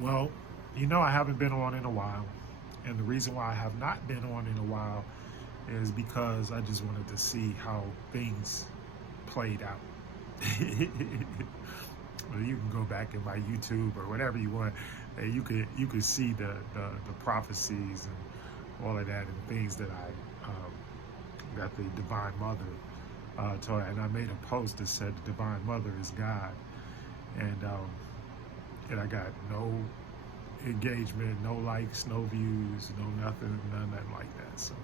Well, I haven't been on in a while. And the reason why I have not been on in a while is because I just wanted to see how things played out. Well, you can go back in my YouTube or whatever you want, and you could see the prophecies and all of that and things that that the Divine Mother told. And I made a post that said the Divine Mother is God, and and I got no engagement, no likes, no views, no nothing, none like that. So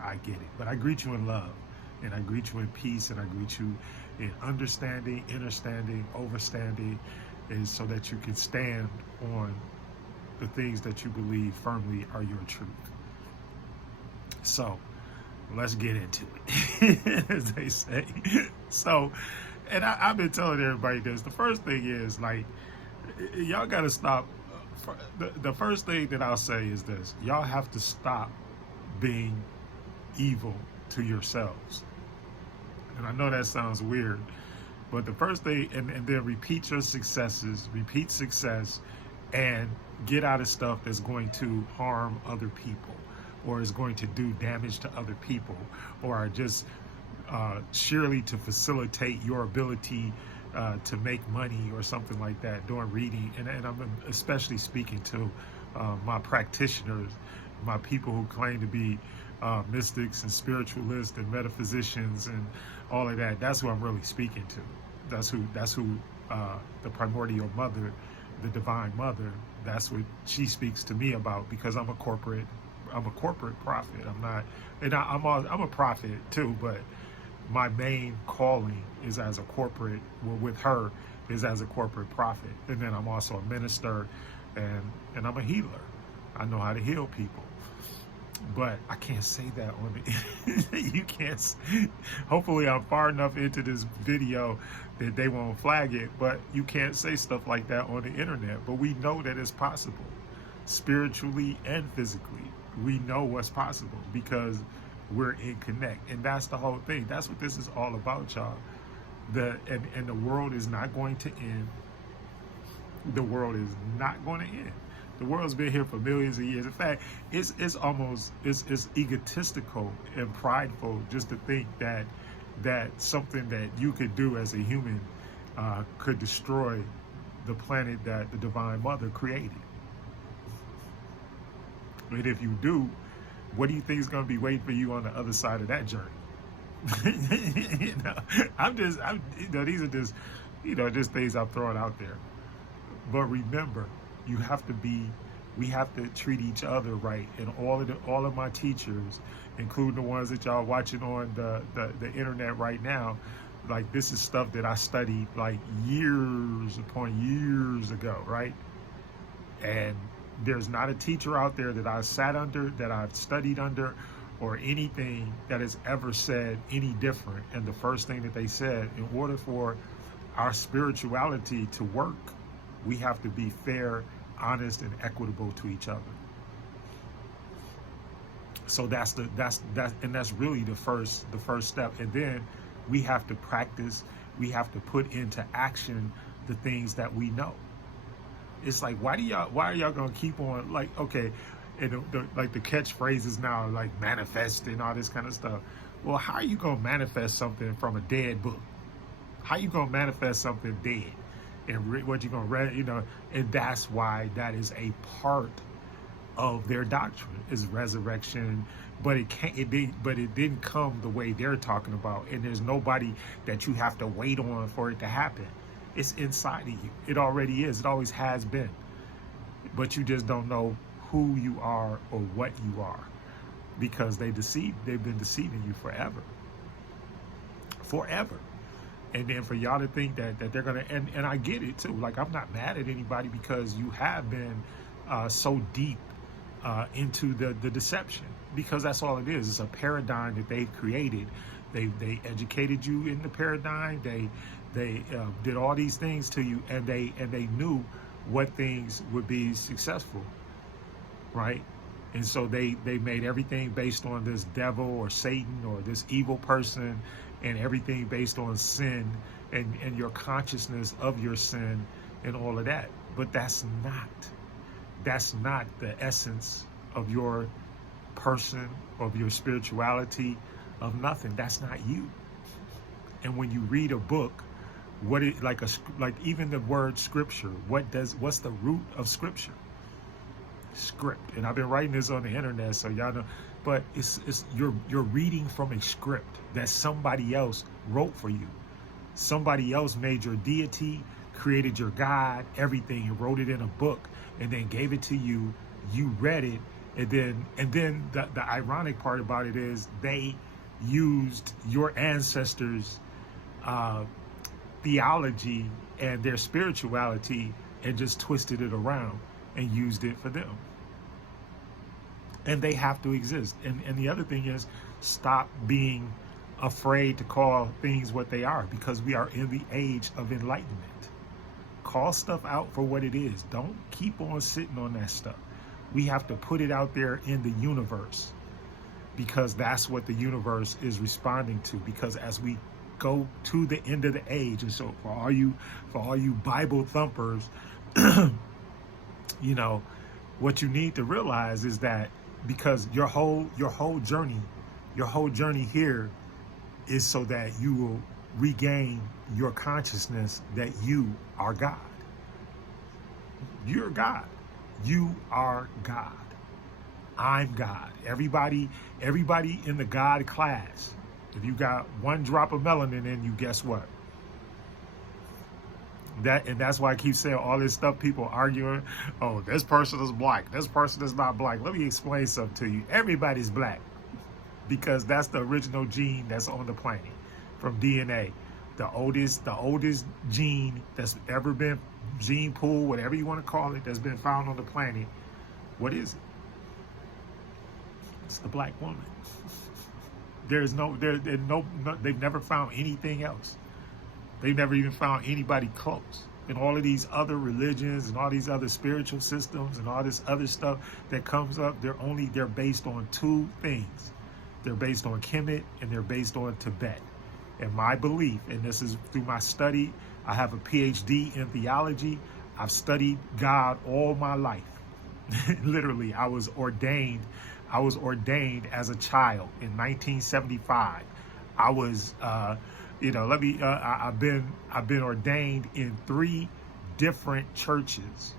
I get it. But I greet you in love, and I greet you in peace, and I greet you in understanding, understanding, overstanding, is so that you can stand on the things that you believe firmly are your truth. So let's get into it, as they say. So, and I've been telling everybody this. The first thing is, like, y'all got to stop. The first thing that I'll say is this: y'all have to stop being evil to yourselves. And I know that sounds weird, but the first thing, and then repeat your successes, repeat success, and get out of stuff that's going to harm other people, or is going to do damage to other people, or are just surely to facilitate your ability to make money or something like that during reading. And I'm especially speaking to my practitioners, my people who claim to be mystics and spiritualists and metaphysicians and all of that. That's who I'm really speaking to. That's who the primordial mother, the Divine Mother, that's what she speaks to me about, because I'm a corporate prophet. I'm not, and I'm a prophet too, but my main calling is as a corporate, well, with her, is as a corporate prophet. And then I'm also a minister, and I'm a healer. I know how to heal people. But I can't say that on the you can't. Hopefully I'm far enough into this video that they won't flag it, but you can't say stuff like that on the internet. But we know that it's possible, spiritually and physically. We know what's possible because we're in connect. And that's the whole thing. That's what this is all about, y'all. And the world is not going to end. The world is not going to end. The world's been here for millions of years. In fact, it's egotistical and prideful just to think that something that you could do as a human could destroy the planet that the Divine Mother created. And if you do, what do you think is going to be waiting for you on the other side of that journey? These are just, just things I'm throwing out there. But remember, we have to treat each other right. And all of my teachers, including the ones that y'all watching on the internet right now, like, this is stuff that I studied like years upon years ago, right? And there's not a teacher out there that I've sat under, that I've studied under, or anything that has ever said any different. And the first thing that they said, in order for our spirituality to work, we have to be fair, honest, and equitable to each other. So that's really the first step. And then we have to practice, we have to put into action the things that we know. It's like, why are y'all gonna keep on, like, okay, and like the catchphrases now, like manifest and all this kind of stuff. Well, how are you gonna manifest something from a dead book? How you gonna manifest something dead? And what you gonna read, and that's why that is a part of their doctrine, is resurrection. But it didn't come the way they're talking about. And there's nobody that you have to wait on for it to happen. It's inside of you. It already is. It always has been. But you just don't know who you are or what you are, because they've been deceiving you forever. And then for y'all to think that they're gonna, and I get it too. Like, I'm not mad at anybody, because you have been so deep into the deception, because that's all it is. It's a paradigm that they've created. They educated you in the paradigm. They did all these things to you, and they knew what things would be successful, right? And so they made everything based on this devil or Satan or this evil person, and everything based on sin and your consciousness of your sin and all of that. But that's not that's not the essence of your person, of your spirituality, of nothing. That's not you. And when you read a book, what it like even the word scripture, what's the root of scripture? Script. And I've been writing this on the internet, so y'all know, but it's you're reading from a script that somebody else wrote for you. Somebody else made your deity, created your God, everything, and wrote it in a book, and then gave it to you. You read it, and then the ironic part about it is they used your ancestors' theology and their spirituality and just twisted it around and used it for them. And they have to exist. And the other thing is, stop being afraid to call things what they are, because we are in the age of enlightenment. Call stuff out for what it is. Don't keep on sitting on that stuff. We have to put it out there in the universe, because that's what the universe is responding to. Because as we go to the end of the age, and so for all you Bible thumpers, you know, what you need to realize is that because your whole journey here is so that you will regain your consciousness that you are God. You're God. You are God. I'm God. Everybody in the God class, if you got one drop of melanin in you, guess what? And that's why I keep saying all this stuff, people arguing, oh, this person is black, this person is not black. Let me explain something to you. Everybody's black, because that's the original gene that's on the planet from DNA. The oldest gene that's ever been, gene pool, whatever you want to call it, that's been found on the planet. What is it? It's the black woman. They've never found anything else. They've never even found anybody close. And all of these other religions and all these other spiritual systems and all this other stuff that comes up, they're based on two things. They're based on Kemet and they're based on Tibet. And my belief, and this is through my study, I have a PhD in theology. I've studied God all my life. Literally, I was ordained as a child in 1975. I was, I've been ordained in 3 different churches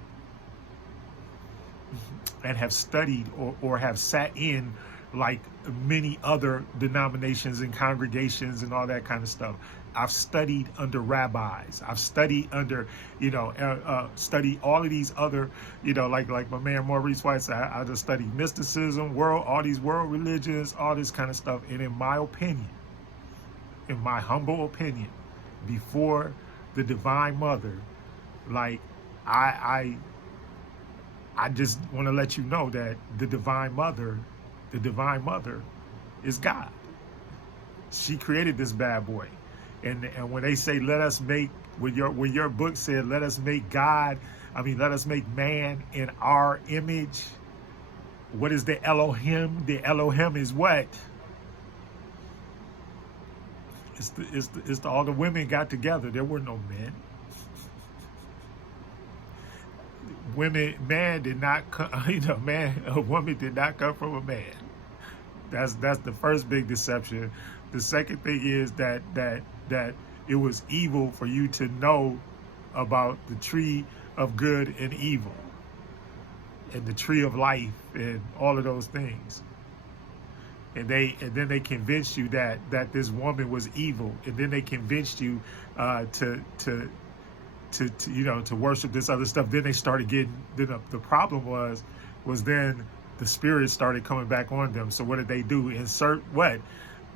and have studied or have sat in like many other denominations and congregations and all that kind of stuff. I've studied under rabbis. I've studied under, studied all of these other, like my man Maurice White said, I just studied mysticism, all these world religions, all this kind of stuff. And in my opinion, in my humble opinion, before the Divine Mother, like I just want to let you know that the Divine Mother is God. She created this bad boy. And when they say, let us make, when your book said, let us make let us make man in our image. What is the Elohim? The Elohim is what? It's all the women got together. There were no men. A woman did not come from a man. That's the first big deception. The second thing is that it was evil for you to know about the tree of good and evil and the tree of life and all of those things. And then they convinced you that this woman was evil, and then they convinced you to worship this other stuff. Then they started getting. Then the problem was then the spirits started coming back on them. So what did they do? Insert what?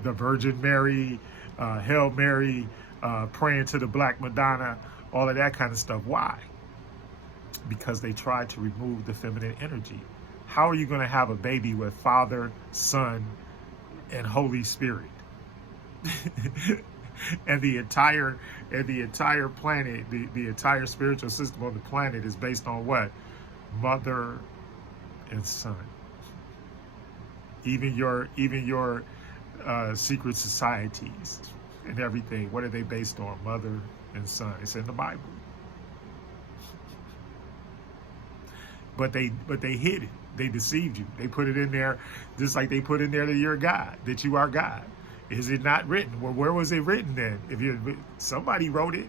The Virgin Mary, Hail Mary, praying to the Black Madonna, all of that kind of stuff. Why? Because they tried to remove the feminine energy. How are you going to have a baby with Father, Son, and Holy Spirit? and the entire planet, the entire spiritual system on the planet is based on what? Mother and Son. Even your secret societies and everything, what are they based on? Mother and Son. It's in the Bible. but they hid it. They deceived you. They put it in there, just like they put in there that you're God, that you are God. Is it not written? Well, where was it written then? If somebody wrote it,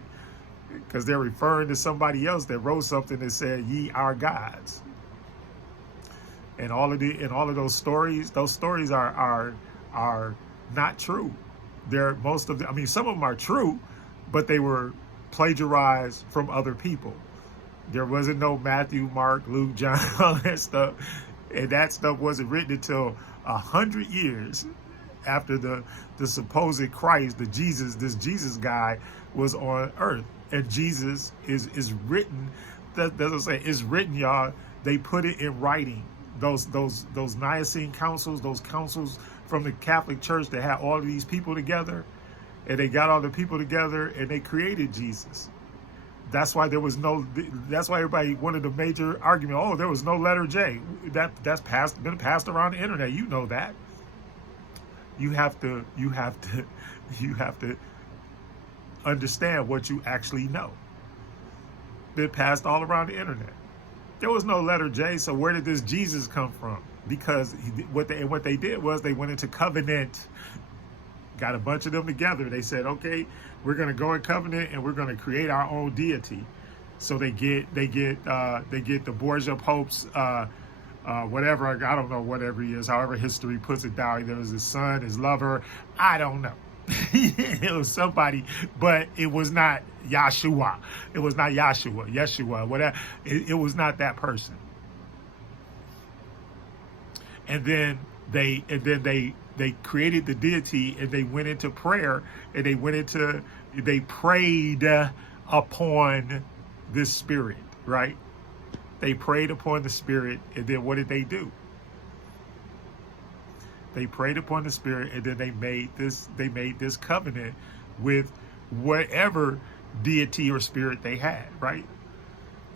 because they're referring to somebody else that wrote something that said, "Ye are gods." And all of those stories are not true. Some of them are true, but they were plagiarized from other people. There wasn't no Matthew, Mark, Luke, John, all that stuff. And that stuff wasn't written until 100 years after the supposed Christ, this Jesus guy was on earth. And Jesus is written, that's what I'm saying, it's written, y'all. They put it in writing. Those Nicene councils, those councils from the Catholic Church that had all of these people together, and they got all the people together and they created Jesus. That's why that's why everybody wanted the major argument. Oh, there was no letter J. That's been passed around the internet. You know that. You have to understand what you actually know. Been passed all around the internet. There was no letter J, so where did this Jesus come from? Because what they did was they went into covenant, got a bunch of them together. They said, okay, we're going to go in covenant and we're going to create our own deity. So they get the Borgia Pope's whatever, I don't know, whatever he is, however history puts it down. There was his son, his lover, I don't know. It was somebody, but it was not Yahshua. It was not Yeshua, whatever. It was not that person. And then they created the deity, and they went into prayer, and they prayed upon this spirit, right? They prayed upon the spirit, and then what did they do? They prayed upon the spirit, and then they made this covenant with whatever deity or spirit they had, right?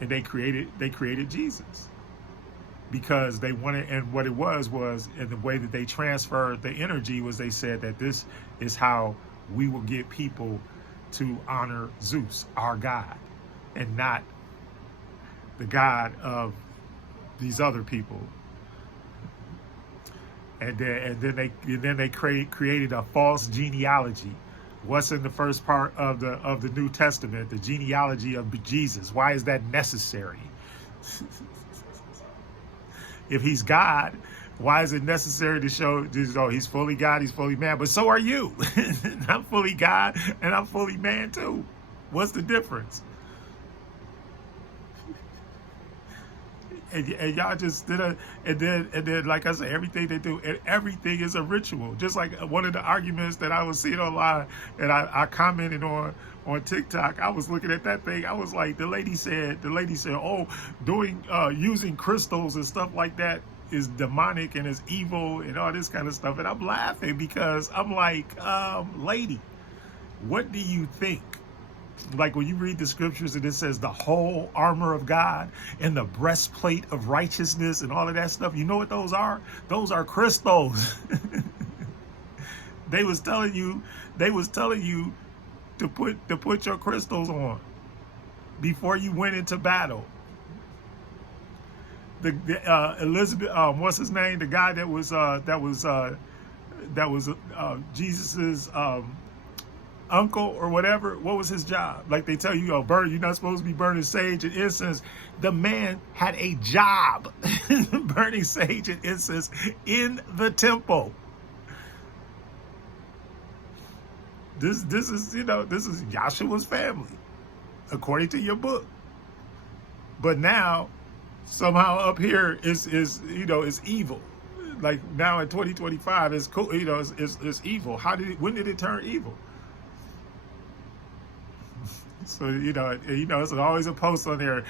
And they created Jesus. Because they wanted, and what it was, and the way that they transferred the energy was, they said that this is how we will get people to honor Zeus, our God, and not the God of these other people. And then they created a false genealogy. What's in the first part of the New Testament? The genealogy of Jesus. Why is that necessary? If he's God, why is it necessary to show, oh, he's fully God, he's fully man, but so are you. I'm fully God and I'm fully man too. What's the difference? And y'all just did and then like I said, everything they do, and everything is a ritual. Just like one of the arguments that I was seeing online, and I commented on TikTok. I was looking at that thing. I was like, the lady said, oh, using crystals and stuff like that is demonic and is evil and all this kind of stuff. And I'm laughing because I'm like, lady, what do you think? Like when you read the scriptures and it says the whole armor of God and the breastplate of righteousness and all of that stuff, you know what those are? Those are crystals. They was telling you to put your crystals on before you went into battle. The Elizabeth, what's his name? The guy that was Jesus's uncle or whatever. What was his job? Like they tell you, you're not supposed to be burning sage and incense. The man had a job burning sage and incense in the temple. This is Yahshua's family, according to your book. But now, somehow up here is evil. Like now in 2025, it's cool. It's evil. When did it turn evil? So, it's always a post on there,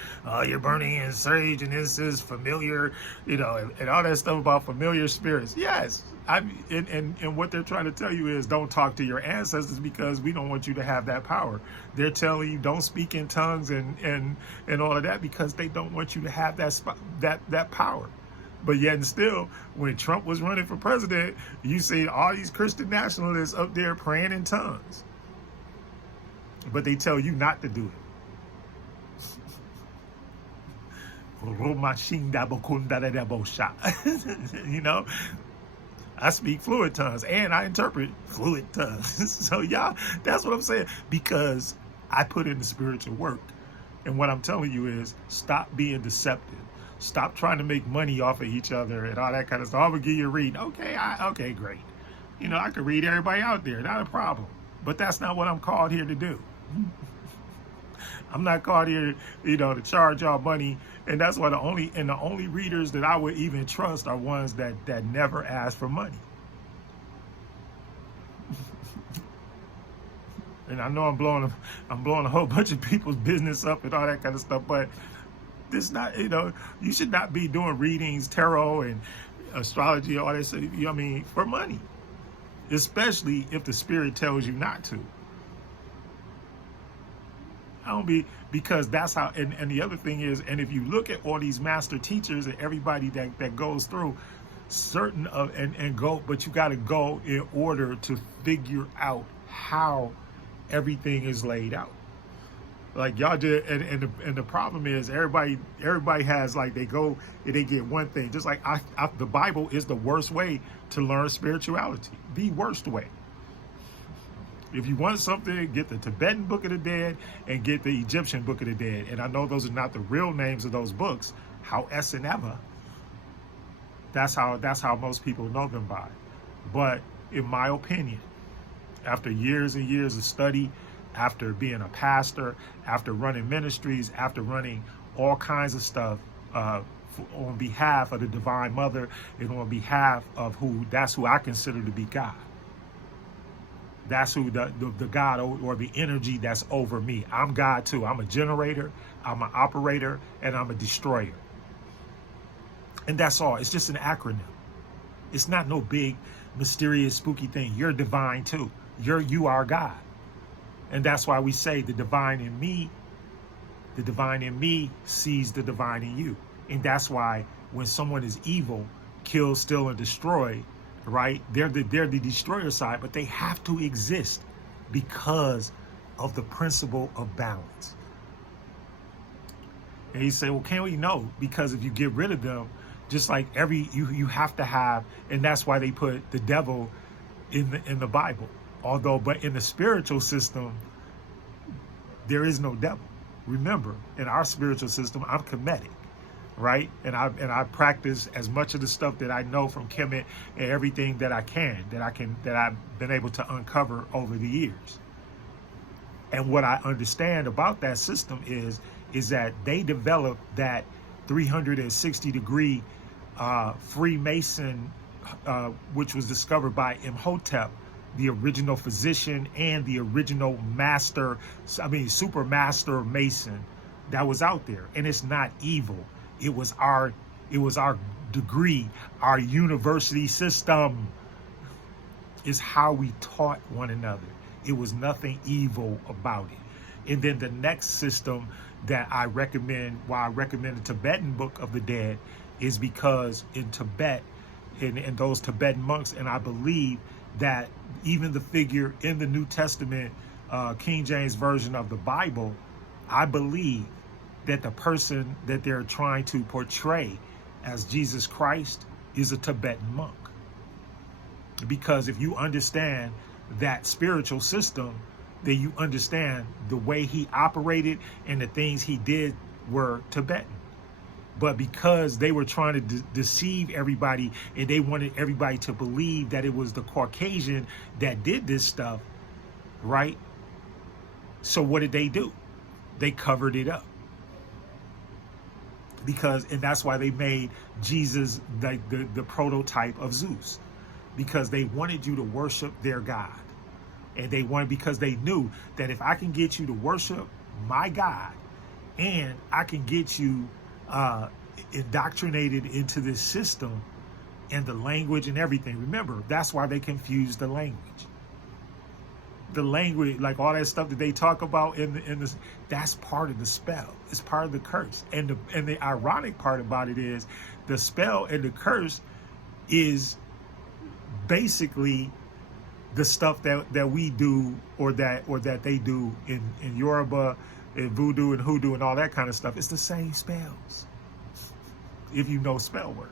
you're burning in sage and this is familiar, and all that stuff about familiar spirits. Yes. And what they're trying to tell you is don't talk to your ancestors because we don't want you to have that power. They're telling you don't speak in tongues and all of that because they don't want you to have that power. But yet and still, when Trump was running for president, you see all these Christian nationalists up there praying in tongues. But they tell you not to do it. You know, I speak fluid tongues and I interpret fluid tongues. So y'all, that's what I'm saying, because I put in the spiritual work. And what I'm telling you is, stop being deceptive. Stop trying to make money off of each other and all that kind of stuff. I'm gonna give you a read. Okay, great. You know, I could read everybody out there, not a problem. But that's not what I'm called here to do. I'm not called here, you know, to charge y'all money. And that's why the only readers that I would even trust are ones that never ask for money. And I know I'm blowing a whole bunch of people's business up and all that kind of stuff, but it's not, you know, you should not be doing readings, tarot and astrology, all that stuff, you know what I mean, for money. Especially if the spirit tells you not to. Because that's how, and the other thing is, and if you look at all these master teachers and everybody that goes through certain of, and go, but you got to go in order to figure out how everything is laid out. Like y'all did, and the problem is everybody has, like, they go and they get one thing. Just like the Bible is the worst way to learn spirituality. The worst way. If you want something, get the Tibetan Book of the Dead and get the Egyptian Book of the Dead. And I know those are not the real names of those books. However, that's how most people know them by. But in my opinion, after years and years of study, after being a pastor, after running ministries, after running all kinds of stuff on behalf of the Divine Mother and on behalf of that's who I consider to be God. That's who the God or the energy that's over me. I'm God too. I'm a generator, I'm an operator, and I'm a destroyer. And that's all. It's just an acronym. It's not no big, mysterious, spooky thing. You're divine too. You are God. And that's why we say the divine in me sees the divine in you. And that's why when someone is evil, kill, steal, and destroy, right? They're the destroyer side, but they have to exist because of the principle of balance. And you say, well, can't we? No, because if you get rid of them, just like you have to have, and that's why they put the devil in the Bible. But in the spiritual system, there is no devil. Remember, in our spiritual system, I'm Kemetic. Right, and I practice as much of the stuff that I know from Kemet and everything that I've been able to uncover over the years. And what I understand about that system is that they developed that 360-degree Freemason, which was discovered by Imhotep, the original physician and the original super master Mason that was out there. And it's not evil. It was our degree, our university system is how we taught one another. It was nothing evil about it. And then the next system that I recommend, why I recommend the Tibetan Book of the Dead, is because in Tibet, and those Tibetan monks, and I believe that even the figure in the New Testament, King James Version of the Bible, I believe that the person that they're trying to portray as Jesus Christ is a Tibetan monk. Because if you understand that spiritual system, then you understand the way he operated and the things he did were Tibetan. But because they were trying to deceive everybody and they wanted everybody to believe that it was the Caucasian that did this stuff, right? So what did they do? They covered it up. And that's why they made Jesus the prototype of Zeus, because they wanted you to worship their God. And because they knew that if I can get you to worship my God and I can get you indoctrinated into this system and the language and everything. Remember, that's why they confused the language. The language, like all that stuff that they talk about in this, that's part of the spell. It's part of the curse. And the ironic part about it is the spell and the curse is basically the stuff that we do or that they do in Yoruba and voodoo and hoodoo and all that kind of stuff. It's the same spells. if you know spell work.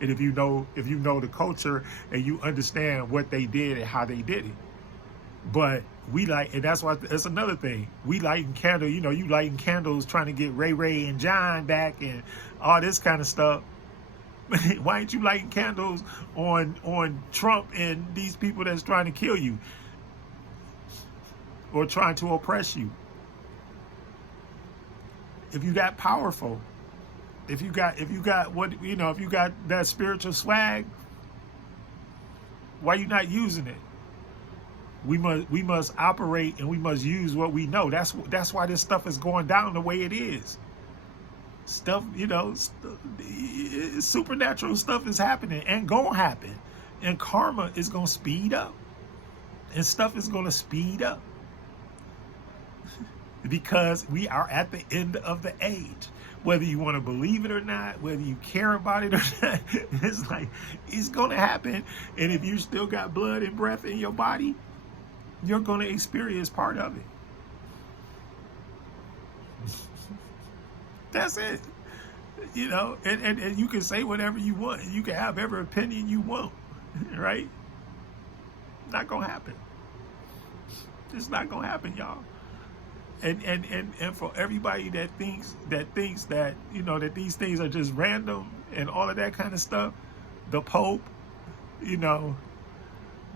And if you know the culture and you understand what they did and how they did it. But we like, and that's another thing. We lighting candles, you lighting candles trying to get Ray Ray and John back and all this kind of stuff. Why ain't you lighting candles on Trump and these people that's trying to kill you or trying to oppress you? If you got powerful, if you got that spiritual swag, why you not using it? We must operate and we must use what we know. That's why this stuff is going down the way it is. Stuff, supernatural stuff is happening and gonna happen, and karma is gonna speed up, and stuff is gonna speed up because we are at the end of the age. Whether you want to believe it or not, whether you care about it or not, it's like it's gonna happen. And if you still got blood and breath in your body, you're gonna experience part of it. That's it. And you can say whatever you want. You can have every opinion you want, right? Not gonna happen. It's not gonna happen, y'all. And for everybody that thinks that that these things are just random and all of that kind of stuff, the Pope,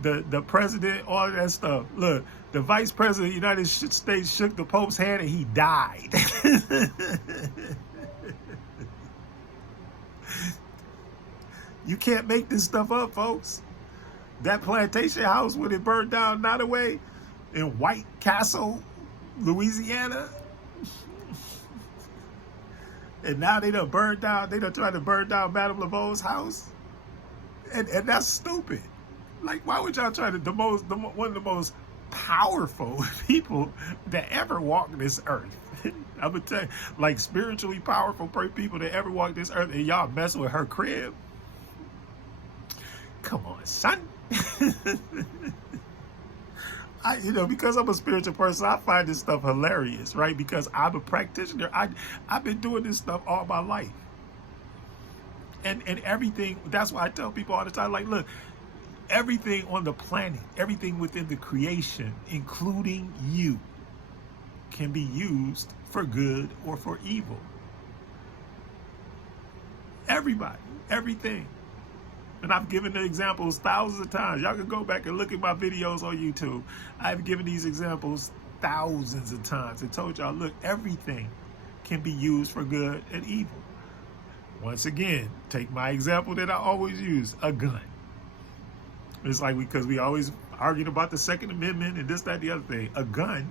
the president, all of that stuff. Look, the vice president of the United States shook the Pope's hand and he died. You can't make this stuff up, folks. That plantation house when it burned down Nottoway in White Castle, Louisiana. And now they done burned down, they done tried to burn down Madame Laveau's house. And that's stupid. Like, why would y'all try to, one of the most powerful people that ever walked this earth. I'm gonna tell you, like spiritually powerful people that ever walked this earth, and y'all mess with her crib. Come on, son. Because I'm a spiritual person, I find this stuff hilarious, right? Because I'm a practitioner. I've been doing this stuff all my life. And everything, that's why I tell people all the time, like, look, everything on the planet, everything within the creation, including you, can be used for good or for evil. Everybody, everything. And I've given the examples thousands of times. Y'all can go back and look at my videos on YouTube. I've given these examples thousands of times and told y'all, look, everything can be used for good and evil. Once again, take my example that I always use, a gun. It's like because we always argued about the Second Amendment and this, that, the other thing. A gun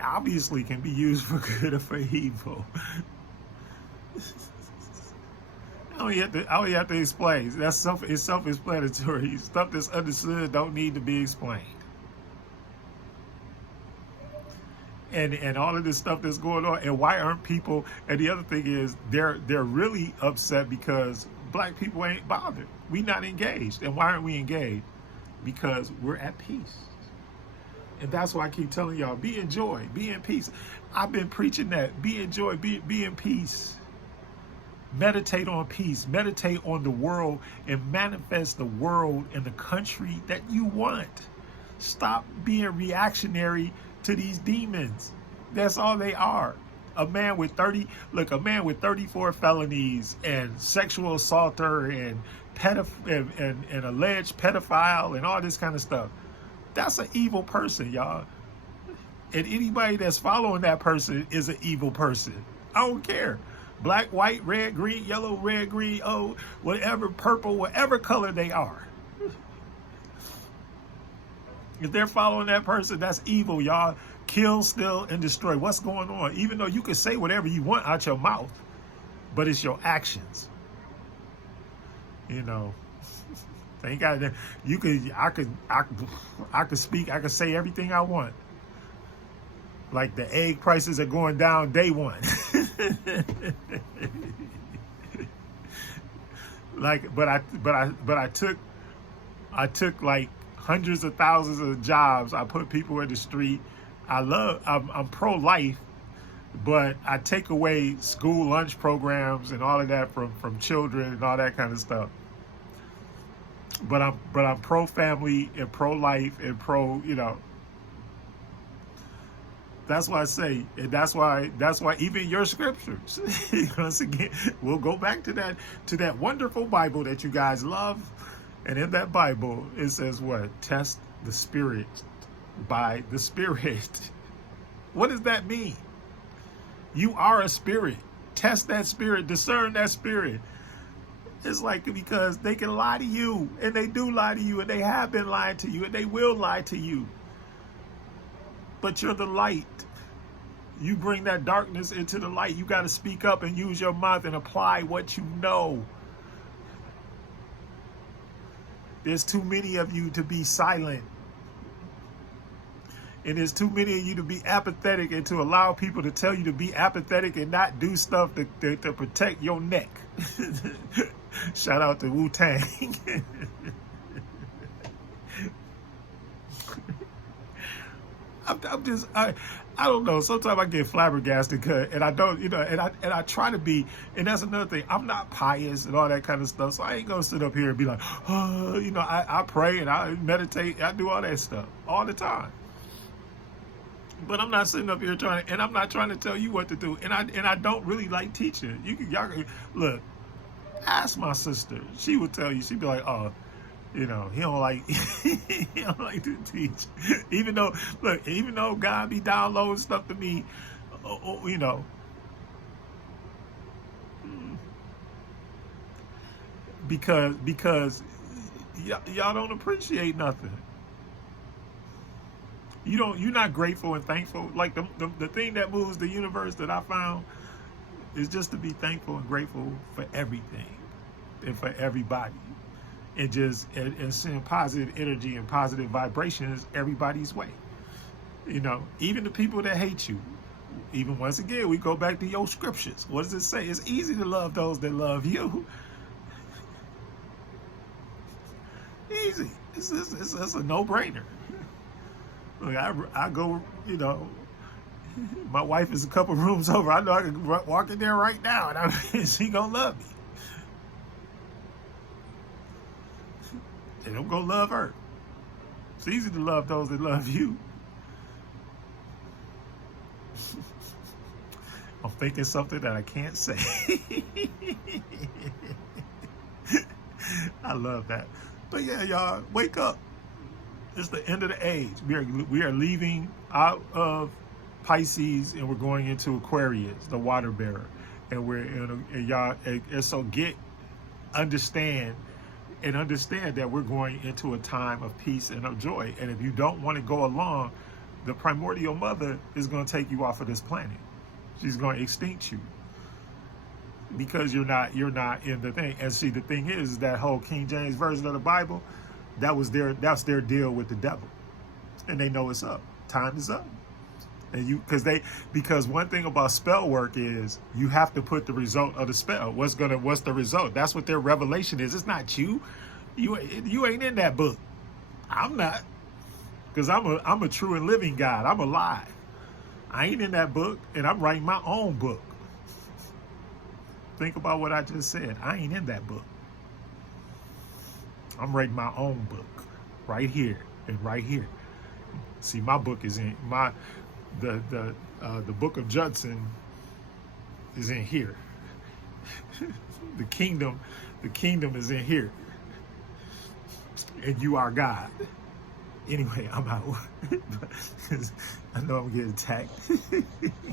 obviously can be used for good or for evil. I don't have to explain. It's self-explanatory. Stuff that's understood don't need to be explained. And all of this stuff that's going on, and why aren't people? And the other thing is, they're really upset because black people ain't bothered. We not engaged. And why aren't we engaged? Because we're at peace. And that's why I keep telling y'all, be in joy, be in peace. I've been preaching that. Be in joy, be in peace. Meditate on peace. Meditate on the world and manifest the world and the country that you want. Stop being reactionary to these demons. That's all they are. A man with 34 felonies and sexual assaulter and and alleged pedophile and all this kind of stuff. That's an evil person, y'all. And anybody that's following that person is an evil person. I don't care. Black, white, red, green, yellow, red, green, whatever, purple, whatever color they are. If they're following that person, that's evil, y'all. Kill, steal, and destroy. What's going on? Even though you can say whatever you want out your mouth, but it's your actions. Thank God. I could speak. I could say everything I want. Like the egg prices are going down day one. I took like hundreds of thousands of jobs. I put people in the street. I'm pro-life, but I take away school lunch programs and all of that from children and all that kind of stuff. But I'm pro family and pro life and pro, you know. That's why I say, and that's why even your scriptures, once again, we'll go back to that wonderful Bible that you guys love. And in that Bible, it says what? Test the spirit by the Spirit. What does that mean? You are a spirit. Test that spirit, discern that spirit. It's like, because they can lie to you, and they do lie to you, and they have been lying to you, and they will lie to you. But you're the light. You bring that darkness into the light. You got to speak up and use your mouth and apply what you know. There's too many of you to be silent. And there's too many of you to be apathetic and to allow people to tell you to be apathetic and not do stuff to protect your neck. Shout out to Wu-Tang. I don't know. Sometimes I get flabbergasted, and I don't, you know, and I try to be, and that's another thing. I'm not pious and all that kind of stuff, so I ain't gonna sit up here and be like, oh, you know, I pray and I meditate, I do all that stuff all the time. But I'm not sitting up here and I'm not trying to tell you what to do, and I don't really like teaching. Y'all look, ask my sister. She would tell you. She'd be like, oh, you know, he don't like to teach. Even though God be downloading stuff to me, you know, because y'all don't appreciate nothing. You're not grateful and thankful. Like the thing that moves the universe that I found is just to be thankful and grateful for everything and for everybody. And send positive energy and positive vibrations everybody's way. You know, even the people that hate you. Even once again, we go back to your scriptures. What does it say? It's easy to love those that love you. Easy. It's a no-brainer. Look, I go, you know, my wife is a couple rooms over. I know I can walk in there right now and she gonna love me. And I'm gonna love her. It's easy to love those that love you. I'm thinking something that I can't say. I love that. But yeah, y'all, wake up. It's the end of the age. We are leaving out of Pisces and we're going into Aquarius, the water bearer. And y'all, and so understand that we're going into a time of peace and of joy. And if you don't want to go along, the primordial mother is going to take you off of this planet. She's going to extinct you because you're not in the thing. And see, the thing is that whole King James version of the Bible, that's their deal with the devil, and they know it's up. Time is up. And because one thing about spell work is you have to put the result of the spell. What's the result? That's what their revelation is. It's not you. You ain't in that book. I'm not. Because I'm a true and living God. I'm alive. I ain't in that book, and I'm writing my own book. Think about what I just said. I ain't in that book. I'm writing my own book right here and right here. See, my book is in the book of Judson is in here. the kingdom is in here. And you are God. Anyway, I'm out. I know I'm getting attacked.